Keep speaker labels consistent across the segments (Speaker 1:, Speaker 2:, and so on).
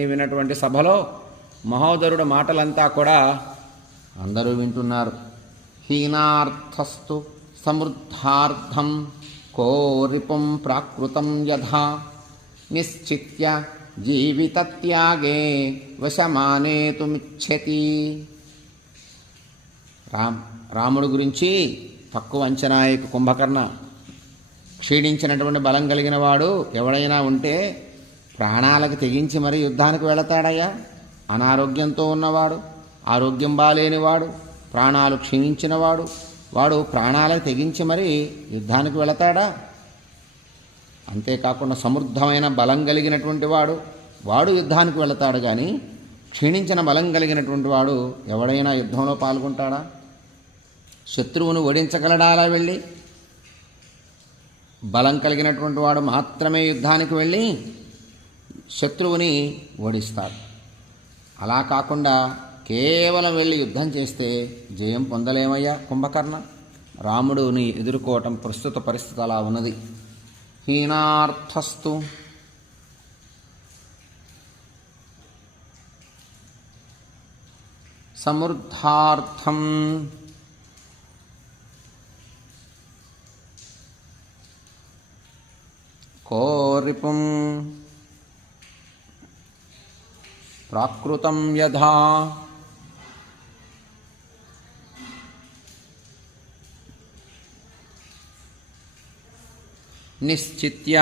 Speaker 1: వినటువంటి సభలో మహోదరుడు మాటలంతా కూడా అందరూ వింటున్నారు. హీనార్థస్తు సమృద్ధార్థం కోరిపుం ప్రాకృతం యథా. నిశ్చిత్య జీవితత్యాగే వశమానేతుమిచ్చతి రామ్ రాముడు గురించి తక్కువ అంచనాయకు కుంభకర్ణ. క్షీణించినటువంటి బలం కలిగిన వాడు ఎవడైనా ఉంటే ప్రాణాలకు తెగించి మరీ యుద్ధానికి వెళతాడయ్యా. అనారోగ్యంతో ఉన్నవాడు ఆరోగ్యం బాలేనివాడు ప్రాణాలు క్షీణించినవాడు వాడు ప్రాణాలకు తెగించి మరీ యుద్ధానికి వెళతాడా? అంతేకాకుండా సమృద్ధమైన బలం కలిగినటువంటి వాడు వాడు యుద్ధానికి వెళతాడు కానీ క్షీణించిన బలం కలిగినటువంటి వాడు ఎవడైనా యుద్ధంలో పాల్గొంటాడా? శత్రువును ఓడించగలడా అలా వెళ్ళి? బలం కలిగినటువంటి వాడు మాత్రమే యుద్ధానికి వెళ్ళి శత్రువుని ఓడిస్తాడు అలా కాకుండా కేవలం వెళ్ళి యుద్ధం చేస్తే జయం పొందలేమయ్యా కుంభకర్ణ? రాముడుని ఎదుర్కోవటం ప్రస్తుత పరిస్థితి అలా ఉన్నది. హీనార్థస్తు. సమృద్ధార్థం కోరిపుం. ప్రాకృతం యథా నిశ్చిత్య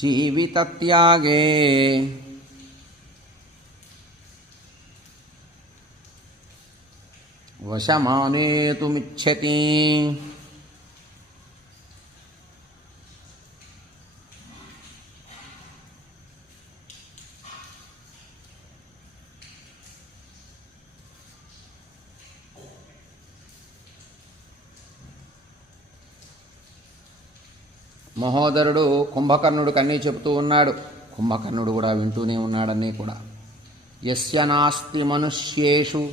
Speaker 1: జీవితత్యాగే వశమానేతుమిచ్చతి మహోదరుడు కుంభకర్ణుడు కన్నీ చెబుతూ ఉన్నాడు. కుంభకర్ణుడు కూడా వింటూనే ఉన్నాడన్నీ కూడా. యస్య నాస్తి మనుష్యేషు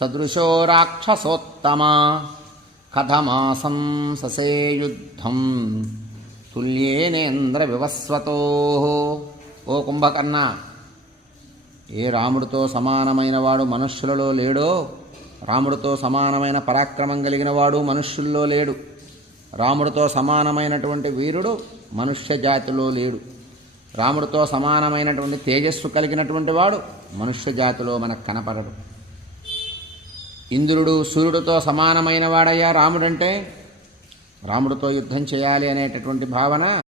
Speaker 1: సదృశో రాక్షసోత్తమా కథమాసం ససేయుద్ధం తుల్యేనేంద్ర వివస్వతో. ఓ కుంభకర్ణ ఏ రాముడితో సమానమైన వాడు మనుష్యులలో లేడో రాముడితో సమానమైన పరాక్రమం కలిగిన వాడు మనుష్యుల్లో లేడు. రాముడితో సమానమైనటువంటి వీరుడు మనుష్య జాతిలో లేడు. రాముడితో సమానమైనటువంటి తేజస్సు కలిగినటువంటి వాడు మనుష్య జాతిలో మనకు కనపడడు. ఇంద్రుడు సూర్యుడితో సమానమైన వాడయ్యా రాముడంటే రాముడితో యుద్ధం చేయాలి అనేటటువంటి భావన